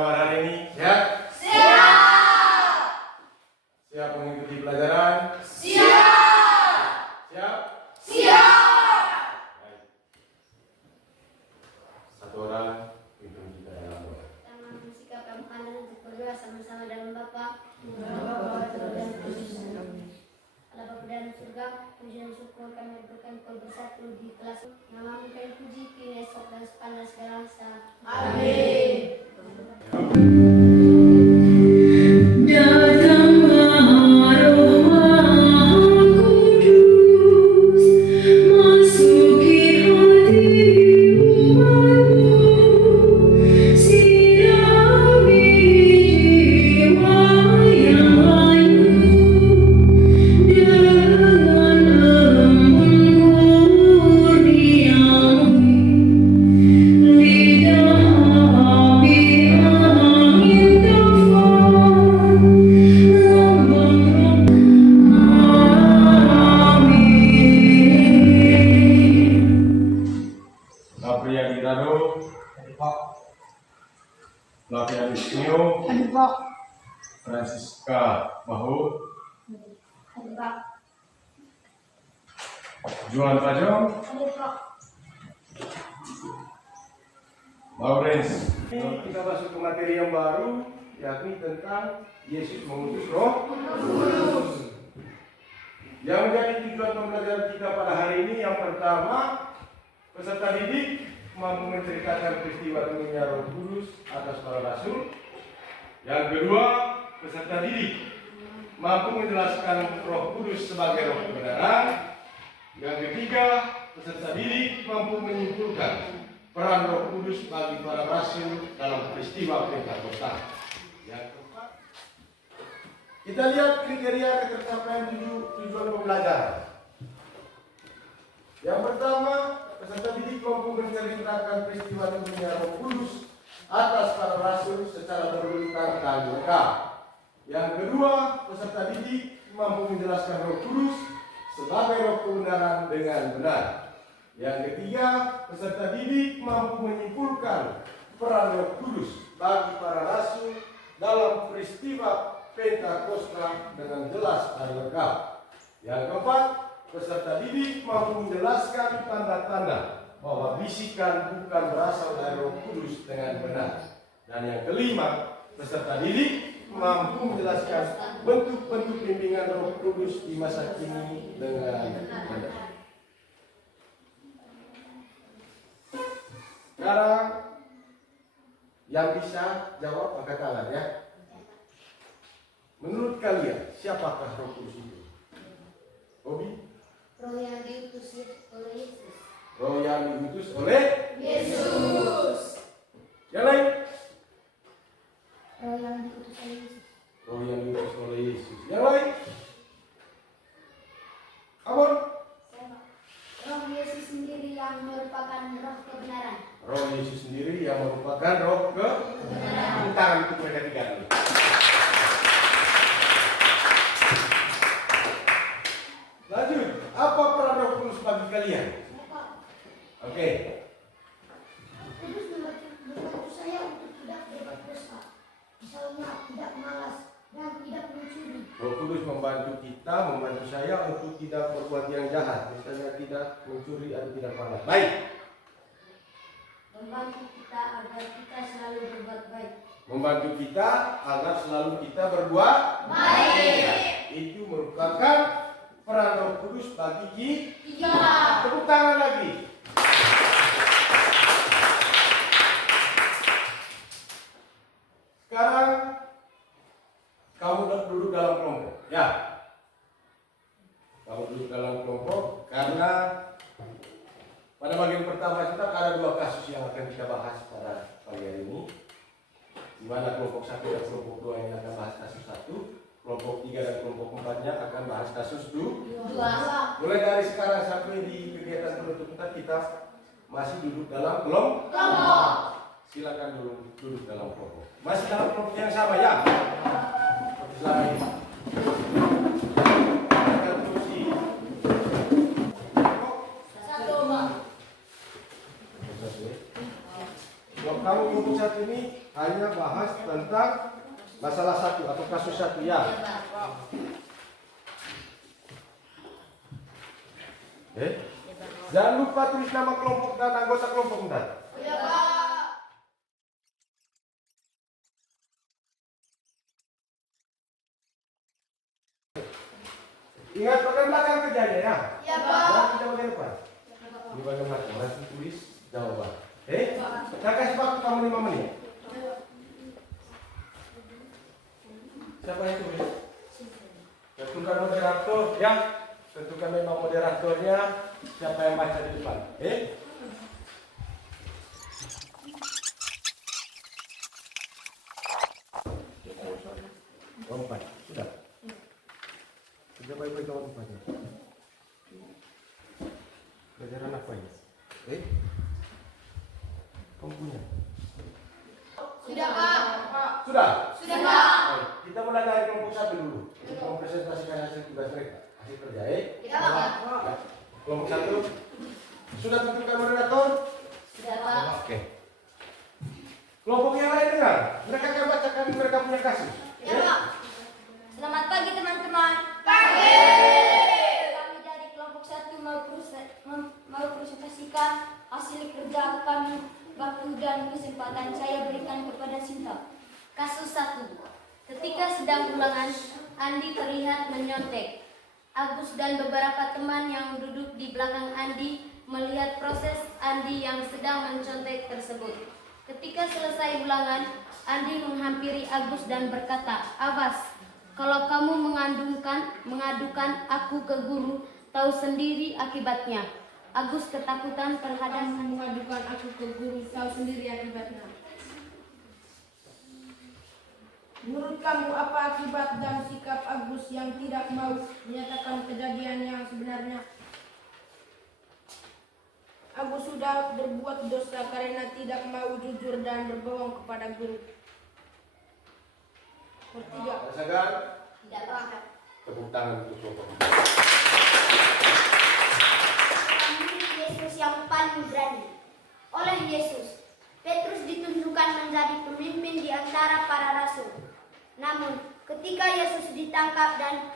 kabar hari ini? Sehat? Siap! Siap mengikuti pelajaran? Siap! Siap? Siap! Baik. Satu orang pimpin kita dalam doa. Pertama, sikap kamu untuk berdoa sama-sama dalam Bapa. Allah Bapa dan surga, puji dan syukur kami berikan kau bersatu di kelas. Namamu kami puji kini esok dan sepanjang segala masa. Amin. Lapian Ismio, Francisca Mahut, Juan Tajong, Lawrence. Kita masuk ke materi yang baru, yakni tentang Yesus mengutus Roh Kudus. Yang menjadi tujuan pembelajaran kita pada hari ini, yang pertama, peserta didik mampu menceritakan peristiwa turunnya Roh Kudus atas para rasul. Yang kedua, peserta didik mampu menjelaskan Roh Kudus sebagai Roh kebenaran. Yang ketiga, peserta didik mampu menyimpulkan peran Roh Kudus bagi para rasul dalam peristiwa Pentakosta. Yang keempat, kita lihat kriteria ketercapaian tujuan pembelajaran. Yang pertama, peserta didik mampu menceritakan peristiwa turunnya Roh Kudus atas para rasul secara berurutan dan lengkap. Yang kedua, peserta didik mampu menjelaskan Roh Kudus sebagai Roh kebenaran dengan benar. Yang ketiga, peserta didik mampu menyimpulkan peran Roh Kudus bagi para rasul dalam peristiwa Pentakosta dengan jelas dan lengkap. Yang keempat, peserta didik mampu menjelaskan tanda-tanda bahwa bisikan bukan berasal dari Roh Kudus dengan benar. Dan yang kelima, peserta didik mampu menjelaskan bentuk-bentuk bimbingan Roh Kudus di masa kini dengan benar. Sekarang yang bisa jawab angkat tangan ya. Menurut kalian, siapakah Roh Kudus itu? Hobi? Roh yang diutus oleh Yesus. Roh yang diutus oleh Yesus. yang lain? Roh yang diutus oleh Yesus. Roh yang diutus oleh Yesus. Yang lain? Abon? Roh Yesus sendiri yang merupakan roh kebenaran. Roh Yesus sendiri yang merupakan roh kebenaran. Tangan untuk mereka tiga dulu. Lanjut, apa peran Roh Kudus bagi kalian? Oke. Kudus membantu saya untuk tidak berbuat dosa, misalnya tidak malas dan tidak mencuri. Roh Kudus membantu kita, membantu saya untuk tidak berbuat yang jahat, misalnya tidak mencuri atau tidak malas. Baik. Membantu kita agar kita selalu berbuat baik. Membantu kita agar selalu kita berbuat baik. Itu merupakan peran Roh Kudus bagi kita. Tepuk tangan lagi. Sekarang kamu duduk dalam kelompok, ya. Kamu duduk dalam kelompok karena pada bagian pertama kita ada dua kasus yang akan kita bahas pada pagi hari ini. Di mana kelompok 1 dan kelompok 2 ini akan bahas kasus 1, kelompok 3 dan kelompok 4-nya akan bahas kasus 2. Mulai dari sekarang sampai di kegiatan penutup kita masih duduk dalam kelompok. Silakan duduk dalam kelompok. Masih dalam kelompok yang sama ya? Seperti selama ini. Kalau kamu kelompok 1 ini hanya bahas tentang masalah satu atau kasus satu ya. Jangan lupa tulis nama kelompok dan anggota kelompok bentar. Ya, Pak. Ingat bagian belakang kerjanya ya. Ya, Pak. Jangan kita bagian depan. Di bagian belakang langsung tulis jawaban. Saya kasih waktu kamu 5 menit. Siapa yang tulis? Tentukan moderator ya. Tentukan memang moderatornya. Siapa yang baca di depan? Empat. Sudah. Sudah baik-baik kamu empatnya. Pelajaran apa ini? Kamu punya? Sudah, Pak. Sudah? Sudah, Pak. Baik, kita mulai dari kelompok satu dulu. Untuk mempresentasikan hasil tugas mereka. Hasil kerja, Ya, Pak. Ya. Kelompok satu. Sudah tentukan moderator? Sudah, Pak. Oke. Kelompok yang lain dengar. Mereka akan bacakan mereka punya kasus. Ya, Pak. Selamat pagi, teman-teman. Pagi. Kami dari kelompok 1 mau presentasikan hasil kerja kami. Waktu dan kesempatan saya berikan kepada Sinta. Kasus 1. Ketika sedang ulangan, Andi terlihat menyontek. Agus dan beberapa teman yang duduk di belakang Andi melihat proses Andi yang sedang mencontek tersebut. Ketika selesai ulangan, Andi menghampiri Agus dan berkata, "Awas, kalau kamu mengadukan aku ke guru, tahu sendiri akibatnya." Agus ketakutan terhadap mengadukan aku ke guru, tahu sendiri akibatnya. Menurut kamu apa akibat dan sikap Agus yang tidak mau menyatakan kejadian yang sebenarnya? Agus sudah berbuat dosa karena tidak mau jujur dan berbohong kepada guru. Ketiga. Sadar? tidak paham. Tepuk tangan untuk kelompok. Yesus yang paling berani. Oleh Yesus, Petrus ditunjukkan menjadi pemimpin di antara para rasul. Namun, ketika Yesus ditangkap dan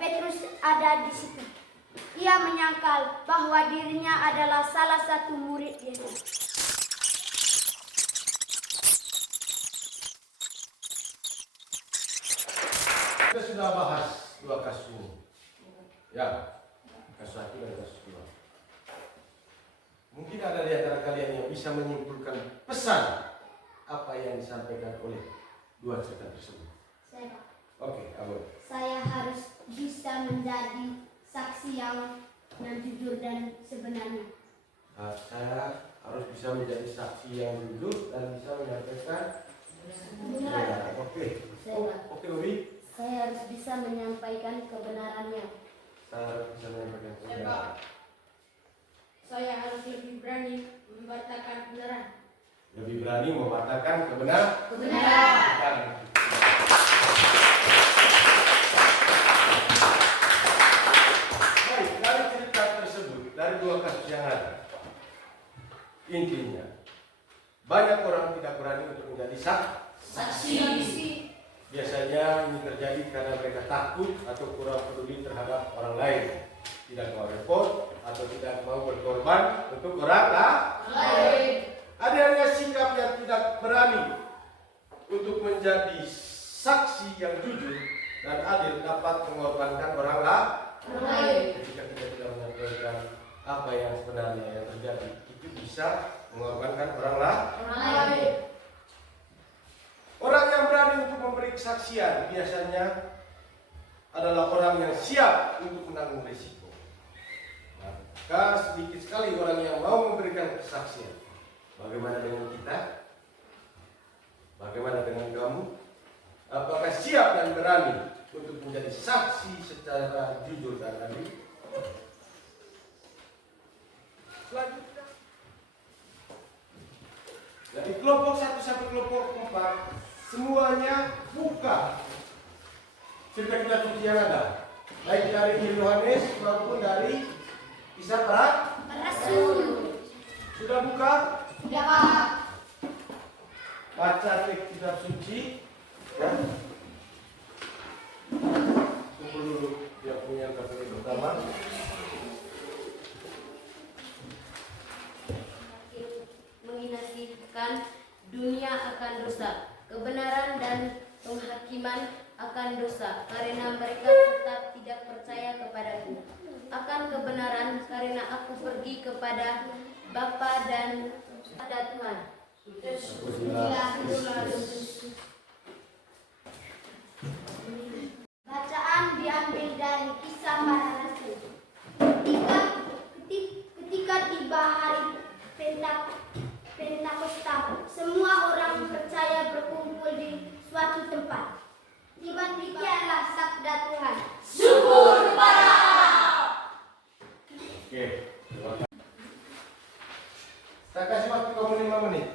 Petrus ada di situ, ia menyangkal bahwa dirinya adalah salah satu murid Yesus. Kita sudah bahas 2 kasus ini. Ya, kasus 1 dan kasus 2. Mungkin ada di antara kalian yang bisa menyimpulkan pesan apa yang disampaikan oleh 2 cerita tersebut. Saya, Oke, Abang. saya harus bisa menjadi saksi yang jujur dan sebenarnya. Saya harus bisa menjadi saksi yang jujur dan bisa menyampaikan kebenaran. Oke. Oke, Uri. Saya harus bisa menyampaikan kebenarannya. Saya harus bisa menyampaikan kebenaran. Saya harus lebih berani membatalkan kebenaran. Lebih berani mematakan kebenaran. Kebenaran. Baik, dari cerita tersebut, dari 2 kasus yang ada, intinya banyak orang tidak berani untuk menjadi Saksi. Biasanya ini terjadi karena mereka takut atau kurang peduli terhadap orang lain, tidak mau repot atau tidak mau berkorban untuk orang lain. Adanya sikap yang tidak berani untuk menjadi saksi yang jujur dan adil dapat mengorbankan orang lain. Ketika kita tidak menyampaikan apa yang sebenarnya yang terjadi, itu bisa mengorbankan orang lain. Orang yang berani untuk memberi kesaksian biasanya adalah orang yang siap untuk menanggung risiko. Maka sedikit sekali orang yang mau memberikan kesaksian. Bagaimana dengan kita? Bagaimana dengan kamu? Apakah siap dan berani untuk menjadi saksi secara jujur dan adil? Selanjutnya, dari kelompok 1 sampai kelompok 4, semuanya buka cerita suci yang ada, baik dari Injil Yohanes maupun dari Kisah Para Rasul. Sudah buka? Ya, Pak. baca teks kitab suci. Ya. Tunggu dulu dia punya kata pertama. Menginasikan dunia akan dosa, kebenaran dan penghakiman akan dosa, karena mereka tetap tidak percaya kepadaku. Akan kebenaran, karena aku pergi kepada Bapa dan kepada Tuhan. Bacaan diambil dari Kisah Para Rasul. Ketika tiba hari Pentakosta, semua orang percaya berkumpul di suatu tempat. Demikianlah sabda Tuhan. Oke. Saya kasih waktu kamu 5 menit.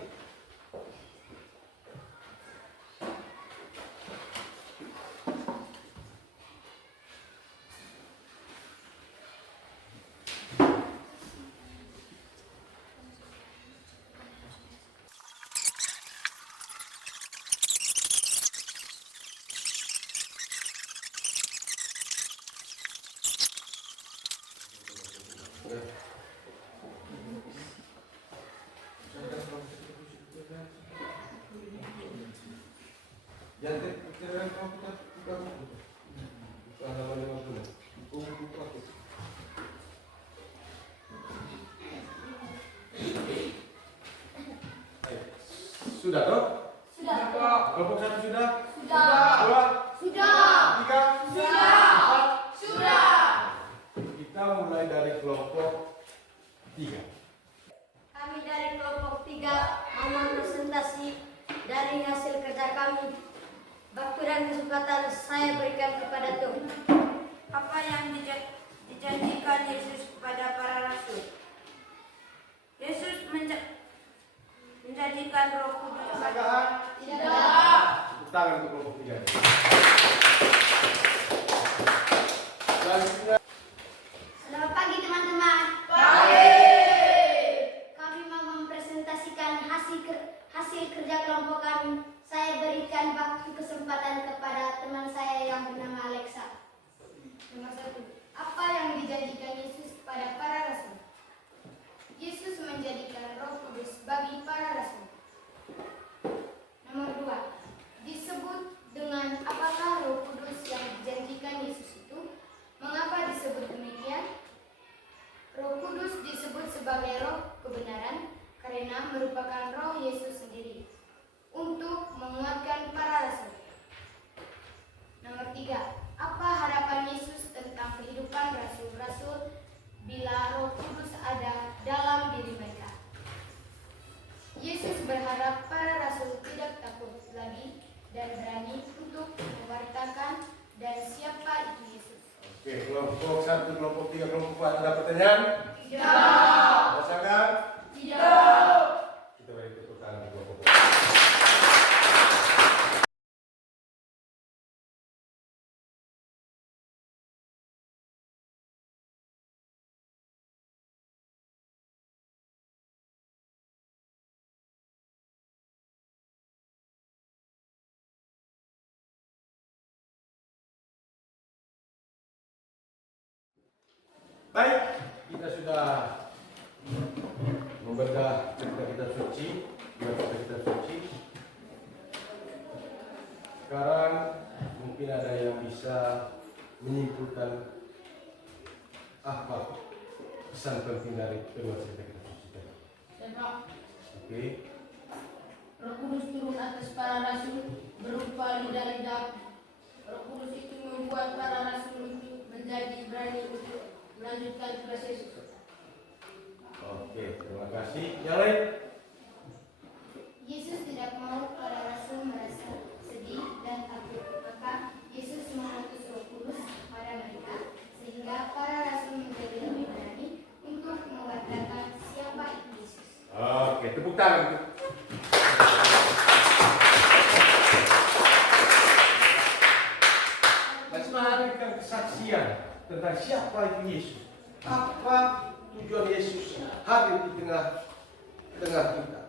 Jangan pikiran kamu kita halaman 50. Sudah toh? Sudah. Kelompok 1 sudah? Sudah. 2? Sudah. 3? Sudah. 4? Sudah. Kita mulai dari kelompok 3. Kami dari kelompok 3 mau presentasi dari hasil kerja kami. Waktu dan kesempatan saya berikan kepada Tuhan. Apa yang dijanjikan Yesus kepada para rasul? Yesus menjanjikan Roh Kudus. Tidak. Tepuk tangan untuk kelompok 3. Selanjutnya. Selamat pagi teman-teman. Baik. Kami mau mempresentasikan hasil kerja kelompok kami. Saya berikan waktu kesempatan kepada teman saya yang bernama Alexa. Nomor 1. Apa yang dijanjikan Yesus kepada para rasul? Yesus menjadikan Roh Kudus bagi para rasul. Nomor 2. Disebut dengan apakah Roh Kudus yang dijanjikan Yesus itu? Mengapa disebut demikian? Roh Kudus disebut sebagai roh kebenaran karena merupakan roh Yesus sendiri untuk menguatkan para rasul. Nomor 3. Apa harapan Yesus tentang kehidupan rasul-rasul bila Roh Kudus ada dalam diri mereka? Yesus berharap para rasul tidak takut lagi dan berani untuk mewartakan dan siapa itu Yesus. Oke, kelompok 1, kelompok 3, kelompok 4 ada pertanyaan? Tidak. Rasakan? Tidak. Kita beri tepuk tangan untuk kelompok 4. Baik, kita sudah membedah kitab suci, kitab suci. Sekarang mungkin ada yang bisa menyimpulkan apa pesan penting dari kedua cerita kitab suci tadi. Oke. Roh Kudus turun atas para rasul berupa lidah-lidah. Roh Kudus itu membuat para rasul itu menjadi berani untuk melanjutkan tugas Yesus. Oke, terima kasih. Yang lain? Yesus tidak mau para rasul merasa sedih dan takut, maka Yesus mengutus Roh Kudus pada mereka sehingga para rasul menjadi lebih berani untuk mengatakan siapa itu Yesus. Oke, tepuk tangan. Nah, sekarang kita kesaksian tentang siapa itu Yesus. Apa tujuan Yesus hadir di tengah kita.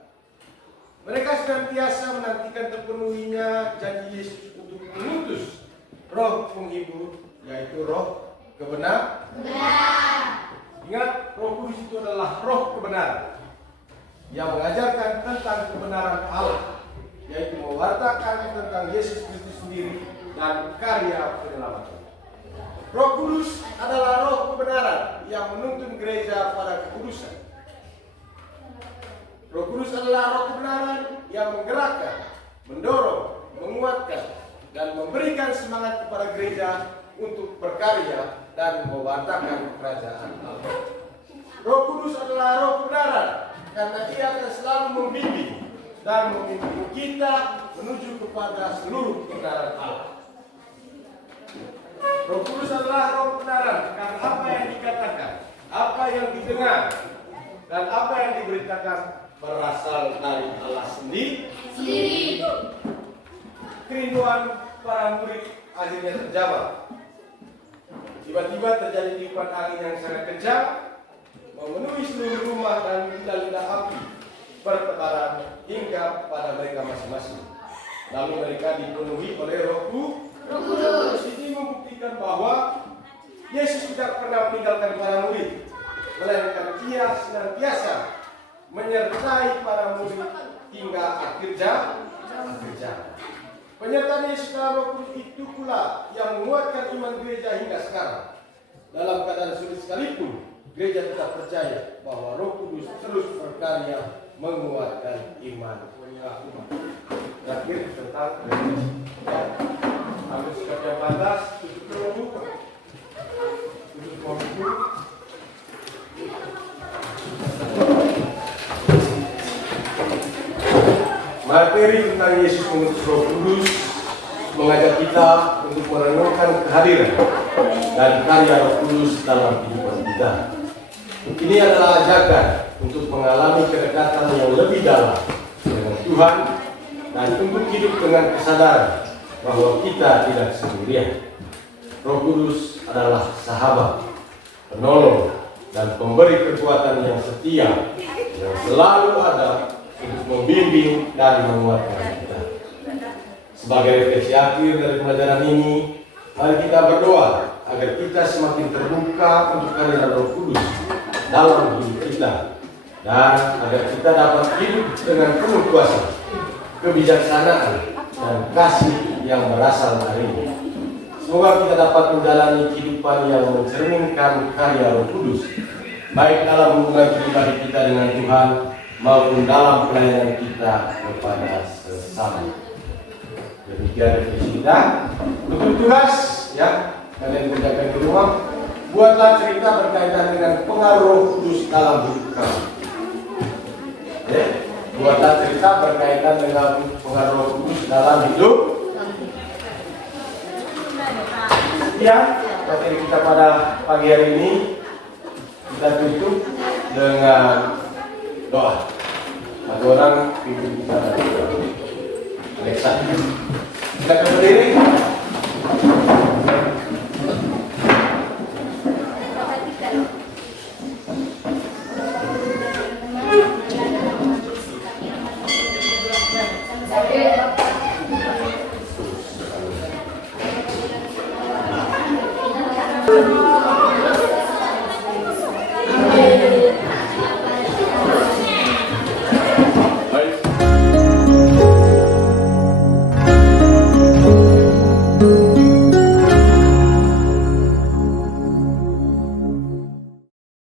Mereka senantiasa menantikan terpenuhinya janji Yesus untuk mengutus roh penghibur, yaitu roh kebenaran. Ingat, Roh Kudus itu adalah roh kebenaran yang mengajarkan tentang kebenaran Allah, yaitu mewartakan tentang Yesus Kristus sendiri dan karya penyelamatan. Roh Kudus adalah roh kebenaran yang menuntun gereja pada kekudusan. Roh Kudus adalah roh kebenaran yang menggerakkan, mendorong, menguatkan, dan memberikan semangat kepada gereja untuk berkarya dan mewartakan kerajaan Allah. Roh Kudus adalah roh kebenaran karena ia akan selalu membimbing dan memimpin kita menuju kepada seluruh kebenaran Allah. Roh Kudus adalah roh kebenaran karena apa yang dikatakan, apa yang didengar, dan apa yang diberitakan berasal dari Allah sendiri. Kerinduan para murid akhirnya terjawab. Tiba-tiba terjadi tiupan angin yang sangat kencang, memenuhi seluruh rumah dan lidah-lidah api bertebaran hingga pada mereka masing-masing. Lalu mereka dipenuhi oleh Roh Kudus. Ini membuktikan bahwa Yesus tidak pernah meninggalkan para murid, melainkan Ia senantiasa menyertai para murid hingga akhir zaman. Penyertaan Yesus dalam Roh Kudus itu pula yang menguatkan iman gereja hingga sekarang. Dalam keadaan sulit sekalipun, gereja tetap percaya bahwa Roh Kudus terus berkarya menguatkan iman umat. Terakhir tentang gereja. Ambil sikap yang pantas, tutup dulu. Tutup buku. Materi tentang Yesus mengutus Roh Kudus mengajak kita untuk merenungkan kehadiran dan karya Roh Kudus dalam kehidupan kita. Ini adalah ajakan untuk mengalami kedekatan yang lebih dalam dengan Tuhan dan untuk hidup dengan kesadaran bahwa kita tidak sendirian. Roh Kudus adalah sahabat, penolong, dan pemberi kekuatan yang setia yang selalu ada untuk membimbing dan menguatkan kita. Sebagai refleksi akhir dari pelajaran ini, mari kita berdoa agar kita semakin terbuka untuk kehadiran Roh Kudus dalam hidup kita dan agar kita dapat hidup dengan penuh kuasa, kebijaksanaan, dan kasih yang berasal darinya. Semoga kita dapat menjalani kehidupan yang mencerminkan karya Roh Kudus, baik dalam hubungan pribadi kita dengan Tuhan maupun dalam pelayanan kita kepada sesama. Demikian refleksi kita. Untuk tugas, ya, kalian kerjakan di rumah. Buatlah cerita berkaitan dengan pengaruh Roh Kudus dalam hidup kamu. Ya, buatlah cerita berkaitan dengan pengaruh Roh Kudus dalam hidup. Ya, materi kita pada pagi hari ini kita tutup dengan doa. Satu orang pimpin kita. Alexa, kita berdiri.